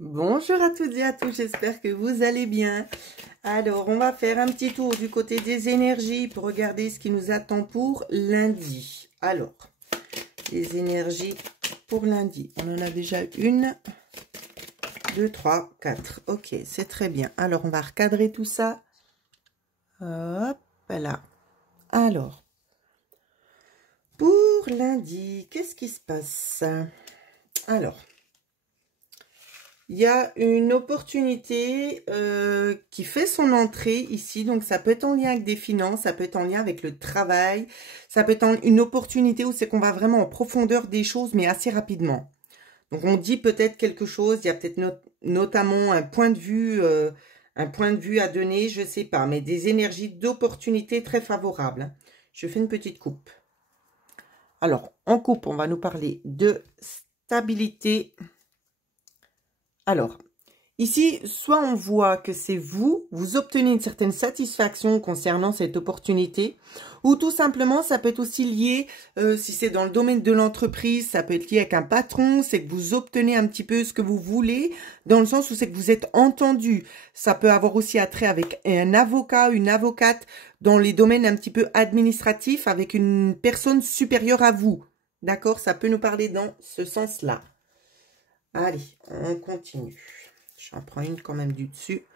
Bonjour à toutes et à tous, j'espère que vous allez bien. Alors, on va faire un petit tour du côté des énergies pour regarder ce qui nous attend pour lundi. Alors, les énergies pour lundi. On en a déjà une, deux, trois, quatre. Ok, c'est très bien. Alors, on va recadrer tout ça. Hop là. Alors, pour lundi, qu'est-ce qui se passe? Alors, il y a une opportunité qui fait son entrée ici. Donc, ça peut être en lien avec des finances, ça peut être en lien avec le travail. Ça peut être une opportunité où c'est qu'on va vraiment en profondeur des choses, mais assez rapidement. Donc, on dit peut-être quelque chose. Il y a peut-être notamment un point de vue à donner, je sais pas. Mais des énergies d'opportunité très favorables. Je fais une petite coupe. Alors, en coupe, on va nous parler de stabilité. Alors, ici, soit on voit que c'est vous obtenez une certaine satisfaction concernant cette opportunité, ou tout simplement, ça peut être aussi lié, si c'est dans le domaine de l'entreprise, ça peut être lié avec un patron, c'est que vous obtenez un petit peu ce que vous voulez, dans le sens où c'est que vous êtes entendu. Ça peut avoir aussi attrait avec un avocat, une avocate, dans les domaines un petit peu administratifs, avec une personne supérieure à vous. D'accord? Ça peut nous parler dans ce sens-là. Allez, on continue. J'en prends une quand même du dessus.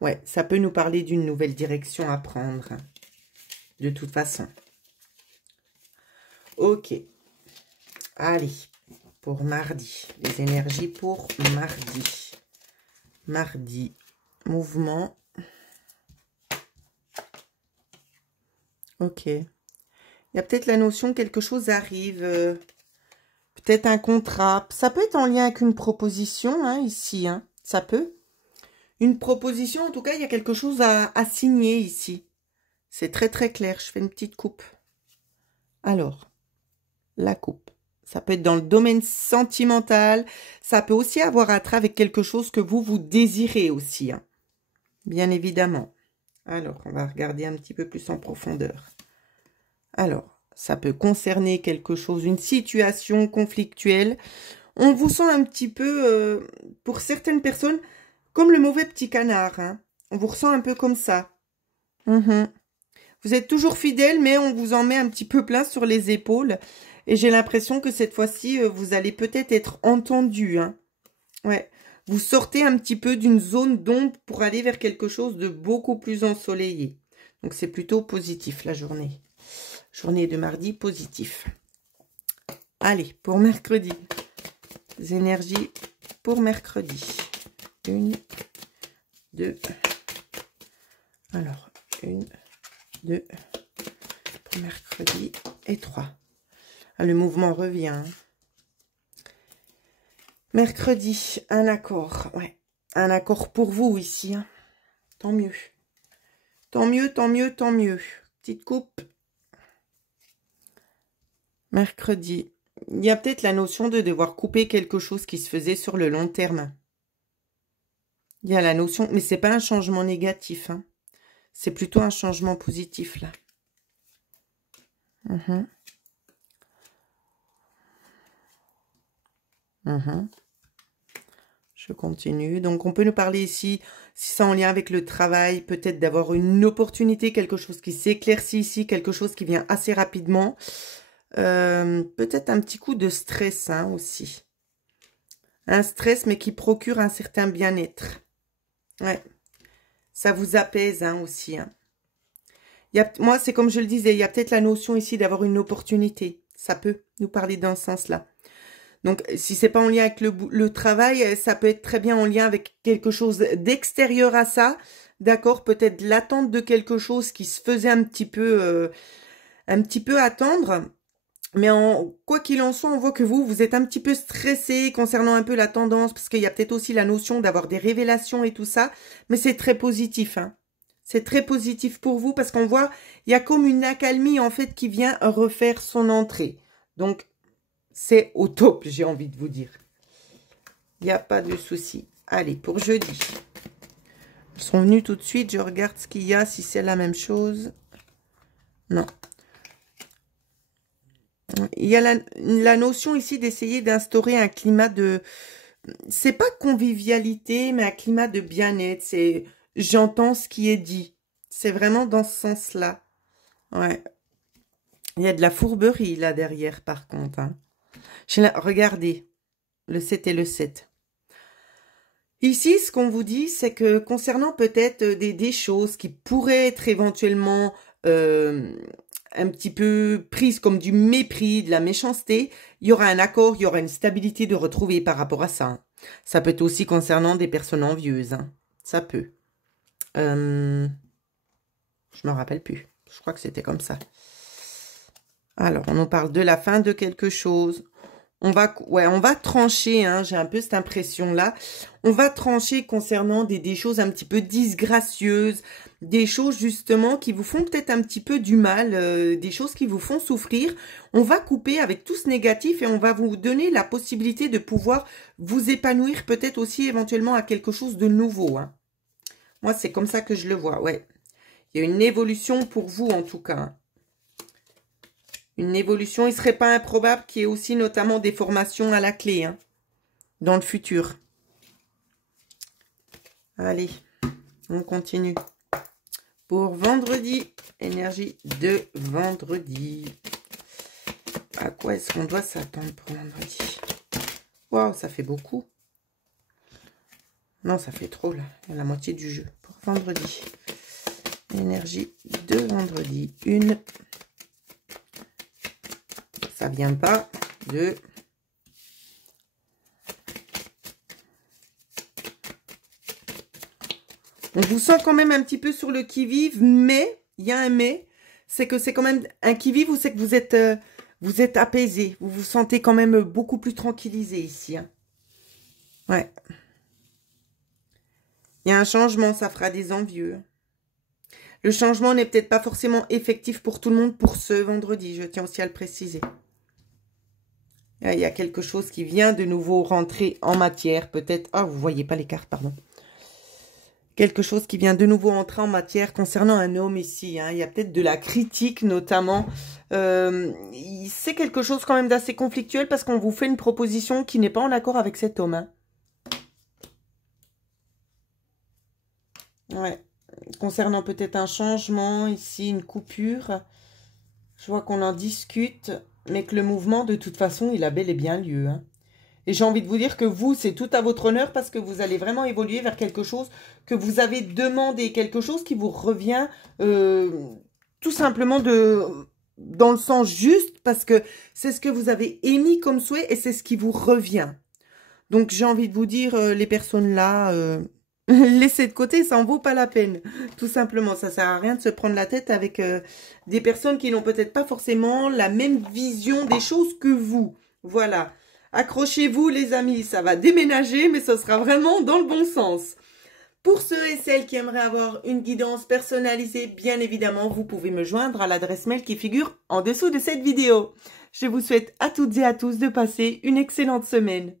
Ouais, ça peut nous parler d'une nouvelle direction à prendre. De toute façon. Ok. Allez, pour mardi. Les énergies pour mardi. Mardi, mouvement. Ok. Il y a peut-être la notion que quelque chose arrive. Peut-être un contrat. Ça peut être en lien avec une proposition, hein, ici. Hein. Ça peut. Une proposition, en tout cas, il y a quelque chose à signer ici. C'est très très clair. Je fais une petite coupe. Alors, la coupe. Ça peut être dans le domaine sentimental. Ça peut aussi avoir à trait avec quelque chose que vous désirez aussi. Hein. Bien évidemment. Alors, on va regarder un petit peu plus en profondeur. Alors, ça peut concerner quelque chose, une situation conflictuelle. On vous sent un petit peu, pour certaines personnes, comme le mauvais petit canard. Hein. On vous ressent un peu comme ça. Vous êtes toujours fidèle, mais on vous en met un petit peu plein sur les épaules. Et j'ai l'impression que cette fois-ci, vous allez peut-être être entendu. Hein. Ouais. Vous sortez un petit peu d'une zone d'ombre pour aller vers quelque chose de beaucoup plus ensoleillé. Donc, c'est plutôt positif, la journée. Journée de mardi, positif. Allez, pour mercredi. Les énergies pour mercredi. Une, deux. Alors, une, deux. Pour mercredi et trois. Ah, le mouvement revient. Hein. Mercredi, un accord. Ouais, un accord pour vous ici. Hein. Tant mieux. Tant mieux, tant mieux, tant mieux. Petite coupe. Mercredi. Il y a peut-être la notion de devoir couper quelque chose qui se faisait sur le long terme. Il y a la notion, mais c'est pas un changement négatif. Hein. C'est plutôt un changement positif, là. Je continue. Donc, on peut nous parler ici, si c'est en lien avec le travail, peut-être d'avoir une opportunité, quelque chose qui s'éclaircit ici, quelque chose qui vient assez rapidement. Peut-être un petit coup de stress hein, aussi. Un stress, mais qui procure un certain bien-être. Ouais. Ça vous apaise hein, aussi. Hein. Moi, c'est comme je le disais, il y a peut-être la notion ici d'avoir une opportunité. Ça peut nous parler dans ce sens-là. Donc, si c'est pas en lien avec le travail, ça peut être très bien en lien avec quelque chose d'extérieur à ça. D'accord? Peut-être l'attente de quelque chose qui se faisait un petit peu attendre. Mais quoi qu'il en soit, on voit que vous êtes un petit peu stressé concernant un peu la tendance, parce qu'il y a peut-être aussi la notion d'avoir des révélations et tout ça. Mais c'est très positif, hein. C'est très positif pour vous, parce qu'on voit, il y a comme une accalmie, en fait, qui vient refaire son entrée. Donc, c'est au top, j'ai envie de vous dire. Il n'y a pas de souci. Allez, pour jeudi. Ils sont venus tout de suite. Je regarde ce qu'il y a, si c'est la même chose. Non. Il y a la notion ici d'essayer d'instaurer un climat c'est pas convivialité, mais un climat de bien-être. C'est j'entends ce qui est dit. C'est vraiment dans ce sens-là. Ouais. Il y a de la fourberie là derrière, par contre. Hein. Regardez, le 7 et le 7. Ici, ce qu'on vous dit, c'est que concernant peut-être des choses qui pourraient être éventuellement un petit peu prises comme du mépris, de la méchanceté, il y aura un accord, il y aura une stabilité de retrouver par rapport à ça. Hein. Ça peut être aussi concernant des personnes envieuses. Hein. Ça peut. Je me rappelle plus. Je crois que c'était comme ça. Alors, on nous parle de la fin de quelque chose. On va trancher, hein, j'ai un peu cette impression-là. On va trancher concernant des choses un petit peu disgracieuses, des choses justement qui vous font peut-être un petit peu du mal, des choses qui vous font souffrir. On va couper avec tout ce négatif et on va vous donner la possibilité de pouvoir vous épanouir peut-être aussi éventuellement à quelque chose de nouveau. Hein. Moi, c'est comme ça que je le vois, ouais. Il y a une évolution pour vous en tout cas. Hein. Une évolution, il ne serait pas improbable qu'il y ait aussi notamment des formations à la clé, hein, dans le futur. Allez, on continue. Pour vendredi, énergie de vendredi. À quoi est-ce qu'on doit s'attendre pour vendredi? Waouh, ça fait beaucoup. Non, ça fait trop, là. Il y a la moitié du jeu. Pour vendredi. Énergie de vendredi. Une. Ça vient pas de... On vous sent quand même un petit peu sur le qui-vive, mais, il y a un mais, c'est que c'est quand même un qui-vive où c'est que vous êtes apaisé. Vous vous sentez quand même beaucoup plus tranquillisé ici. Hein. Ouais. Il y a un changement, ça fera des envieux. Le changement n'est peut-être pas forcément effectif pour tout le monde pour ce vendredi, je tiens aussi à le préciser. Il y a quelque chose qui vient de nouveau rentrer en matière, peut-être. Ah, vous voyez pas les cartes, pardon. Quelque chose qui vient de nouveau entrer en matière concernant un homme ici. Hein. Il y a peut-être de la critique, notamment. C'est quelque chose quand même d'assez conflictuel parce qu'on vous fait une proposition qui n'est pas en accord avec cet homme. Hein. Ouais. Concernant peut-être un changement ici, une coupure. Je vois qu'on en discute. Mais que le mouvement, de toute façon, il a bel et bien lieu. Hein. Et j'ai envie de vous dire que vous, c'est tout à votre honneur parce que vous allez vraiment évoluer vers quelque chose que vous avez demandé, quelque chose qui vous revient tout simplement dans le sens juste parce que c'est ce que vous avez émis comme souhait et c'est ce qui vous revient. Donc, j'ai envie de vous dire, les personnes là, laissez de côté, ça en vaut pas la peine. Tout simplement, ça sert à rien de se prendre la tête avec des personnes qui n'ont peut-être pas forcément la même vision des choses que vous. Voilà. Accrochez-vous les amis, ça va déménager, mais ce sera vraiment dans le bon sens. Pour ceux et celles qui aimeraient avoir une guidance personnalisée, bien évidemment, vous pouvez me joindre à l'adresse mail qui figure en dessous de cette vidéo. Je vous souhaite à toutes et à tous de passer une excellente semaine.